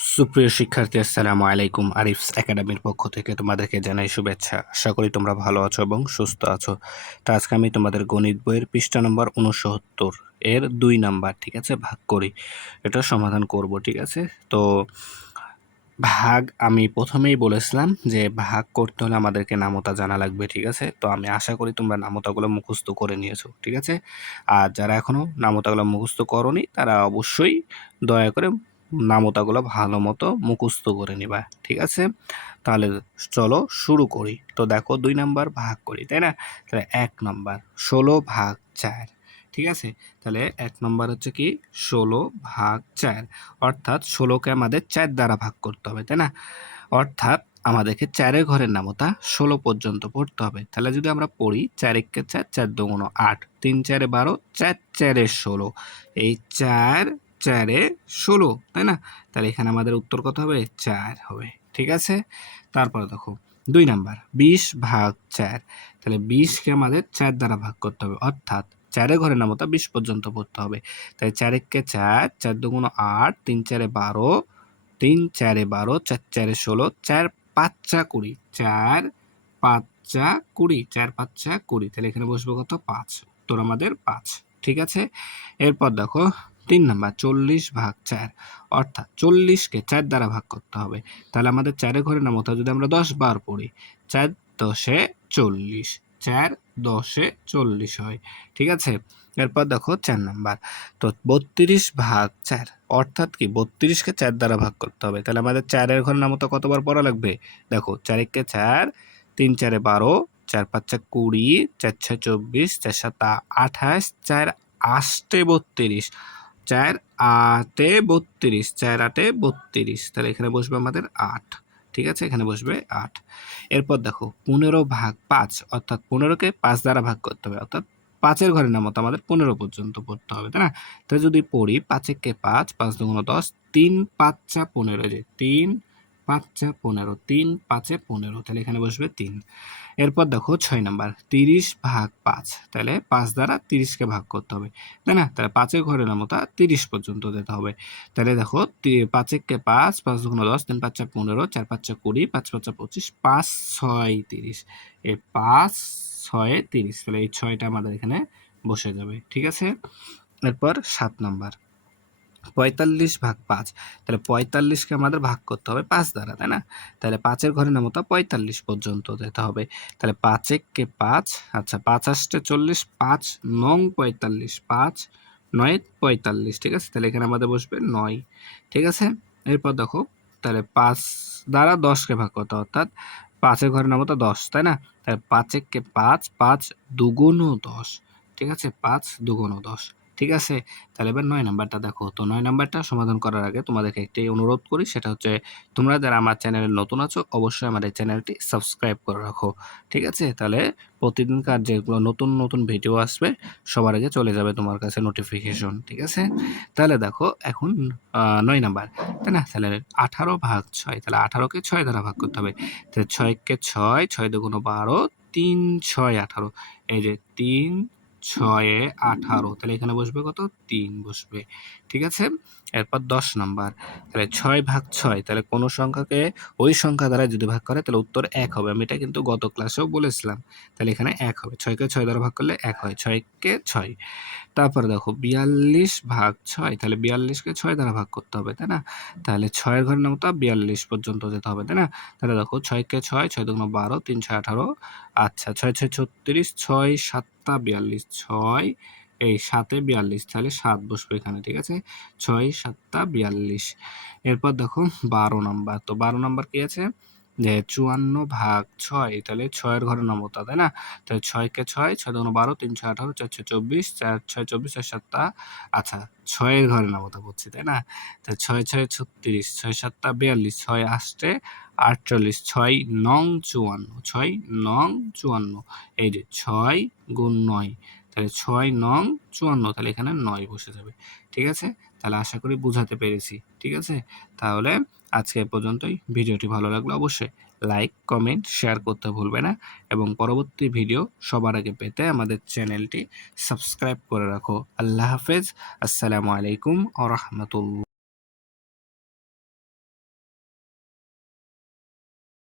সুপ্রিয় শিক্ষার্থী, আসসালামু আলাইকুম। আরিফস একাডেমির পক্ষ থেকে তোমাদেরকে জানাই শুভেচ্ছা। আশা করি তোমরা ভালো আছো এবং সুস্থ আছো। তো আজকে আমি তোমাদের গণিত বইয়ের পৃষ্ঠা নম্বর 69 এর 2 নাম্বার, ঠিক আছে, ভাগ করি, এটা সমাধান করব, ঠিক আছে। তো ভাগ আমি প্রথমেই বলেছিলাম যে ভাগ করতে হলে আমাদেরকে নামতা জানা লাগবে, ঠিক আছে। তো আমি আশা করি তোমরা নামতাগুলো মুখস্থ করে নিয়েছো, ঠিক আছে। আর যারা এখনো নামতাগুলো মুখস্থ করোনি তারা অবশ্যই দয়া করে নামতাগুলো ভালো মতো মুখস্থ করে নিবা, ঠিক আছে। তাহলে চলো শুরু করি। তো দেখো 2 নাম্বার ভাগ করি, তাই না। তাহলে 1 নাম্বার 16 ভাগ 4, ঠিক আছে। তাহলে 1 নাম্বার হচ্ছে কি 16 ভাগ 4, অর্থাৎ 16কে আমাদের 4 দ্বারা ভাগ করতে হবে, তাই না। অর্থাৎ আমাদেরকে 4-এর ঘরের নামতা 16 পর্যন্ত পড়তে হবে। তাহলে যদি আমরা পড়ি 4 একে 4, 4 দুগুণ 8, 3 4 12, 4 4 16, এই 4 4 16, তাই না। তাহলে এখানে আমাদের উত্তর কত হবে? 4 হবে, ঠিক আছে। তারপরে দেখো 2 নাম্বার 20 ভাগ 4, তাহলে 20কে আমাদের 4 দ্বারা ভাগ করতে হবে, অর্থাৎ 4-এর ঘরের নামতা 20 পর্যন্ত পড়তে হবে। তাই 4 একে 4, 4 দুগুণ 8, 3 4 12, 3 4 12, 4 4 16, 4 5 20, 4 5 20, 4 5 20, তাহলে এখানে বসবে কত? 5। উত্তর আমাদের 5, ঠিক আছে। এরপর দেখো 3 নাম্বার 40 ভাগ 4, অর্থাৎ 40কে 4 দ্বারা ভাগ করতে হবে। তাহলে আমাদের 4-এর ঘরের নামতা যদি আমরা 10 বার পড়ি, 4 10 40, 4 10 40 হয়, ঠিক আছে। এরপর দেখো 4 নাম্বার, তো 32 ভাগ 4, অর্থাৎ কি 32কে 4 দ্বারা ভাগ করতে হবে। তাহলে আমাদের 4-এর ঘরের নামতা কতবার পড়া লাগবে? দেখো 4 একে 4, 3 4 12, 4 5 20, 4 6 24, 4 7 28, 4 8 32, 4 8 32, 4 8 32, তাহলে এখানে বসবে আমাদের 8, ঠিক আছে, এখানে বসবে 8। এরপর দেখো 15 ভাগ 5, অর্থাৎ 15কে 5 দ্বারা ভাগ করতে হবে, অর্থাৎ 5-এর ঘরের নামতা আমাদের 15 পর্যন্ত পড়তে হবে, তাই না। তাহলে যদি পড়ি 5 একে 5, 5 দুগুণ 10, 3 5 15, যে 3 5 15, 3 5 15, তাহলে এখানে বসবে 3। এরপর দেখো 6 নাম্বার 30 ভাগ 5, তাহলে 5 দ্বারা 30কে ভাগ করতে হবে, তাই না। তাহলে 5-এর ঘরের নামতা 30 পর্যন্ত যেতে হবে। তাহলে দেখো 5 একে 5, 5 দুগুণ 10, 3 5 15, 4 5 20, 5 5 25, 5 6 30, এই 5 6 30, তাহলে এই 6টা আমাদের এখানে বসে যাবে, ঠিক আছে। এরপর 7 নাম্বার 45 ভাগ 5, তাহলে 45কে আমাদের ভাগ করতে হবে 5 দ্বারা, তাই না। তাহলে 5-এর ঘরের নামতা 45 পর্যন্ত যেতে হবে। তাহলে 5 একে 5, আচ্ছা 5 আষ্টে 40, 5 নং 45, 5 9 45, ঠিক আছে। তাহলে এখানে আমাদের বসবে 9, ঠিক আছে। এরপর দেখো তাহলে 5 দ্বারা 10কে ভাগ করতে হবে, অর্থাৎ 5-এর ঘরের নামতা 10, তাই না। তাহলে 5 একে 5, 5 দুগুণ 10, ঠিক আছে, 5 দুগুণ 10, ঠিক আছে। তাহলে এবার 9 নাম্বারটা দেখো। তো 9 নাম্বারটা সমাধান করার আগে তোমাদেরকে একটি অনুরোধ করি, সেটা হচ্ছে তোমরা যারা আমার চ্যানেলে নতুন আছো অবশ্যই আমার এই চ্যানেলটি সাবস্ক্রাইব করে রাখো, ঠিক আছে। তাহলে প্রতিদিনকার যেগুলো নতুন নতুন ভিডিও আসবে সবার আগে চলে যাবে তোমার কাছে নোটিফিকেশন, ঠিক আছে। তাহলে দেখো এখন 9 নাম্বার, তাই না। তাহলে 18 ভাগ 6, তাহলে 18কে 6 দ্বারা ভাগ করতে হবে। তাহলে 6কে 6, 6 দুগুণ 12, 3 6 18, এই যে 3 6 18, তাহলে এখানে বসবে কত? 3 বসবে, ঠিক আছে। এরপর 10 নাম্বার, তাহলে 6 ভাগ 6, তাহলে কোনো সংখ্যাকে ওই সংখ্যা দ্বারা যদি ভাগ করে তাহলে উত্তর 1 হবে। আমি এটা কিন্তু গত ক্লাসেও বলেছিলাম। তাহলে এখানে 1 হবে, 6কে 6 দ্বারা ভাগ করলে 1 হয়, 6কে 6। তারপরে দেখো 42 ভাগ 6, তাহলে 42কে 6 দ্বারা ভাগ করতে হবে, তাই না। তাহলে 6-এর ঘরের নামতা 42 পর্যন্ত যেতে হবে, তাই না। তাহলে দেখো 6কে 6, 6 দুগুণ 12, 3 6 18, আচ্ছা 6 6 36, 6 7 42, 6 এই 7 42, তাহলে 7 বসবে এখানে, ঠিক আছে। 6 7 42। এরপর দেখো 12 নাম্বার, তো 12 নাম্বার কি আছে যে 54 ভাগ 6, তাহলে 6-এর ঘরের নামতা, তাই না। তাহলে 6কে 6, 6 দুগুণ 12, 3 6 18, 4 6 24, 4 6 24, 4 7, আচ্ছা 6-এর ঘরের নামতা বলছি, তাই না। তাহলে 6 6 36, 6 7 42, 6 8 48, 6 নং 54, 6 নং 54, এই যে 6 গুণ 9, তাহলে 6 নং 54, তাহলে এখানে 9 বসে যাবে, ঠিক আছে। তাহলে আশা করি বুঝাতে পেরেছি, ঠিক আছে। তাহলে আজকে এ পর্যন্তই। ভিডিওটি ভালো লাগলে অবশ্যই লাইক কমেন্ট শেয়ার করতে ভুলবে না, এবং পরবর্তী ভিডিও সবার আগে পেতে আমাদের চ্যানেলটি সাবস্ক্রাইব করে রাখো। আল্লাহ হাফেজ, আসসালামু আলাইকুম ওয়া রাহমাতুল্লাহ।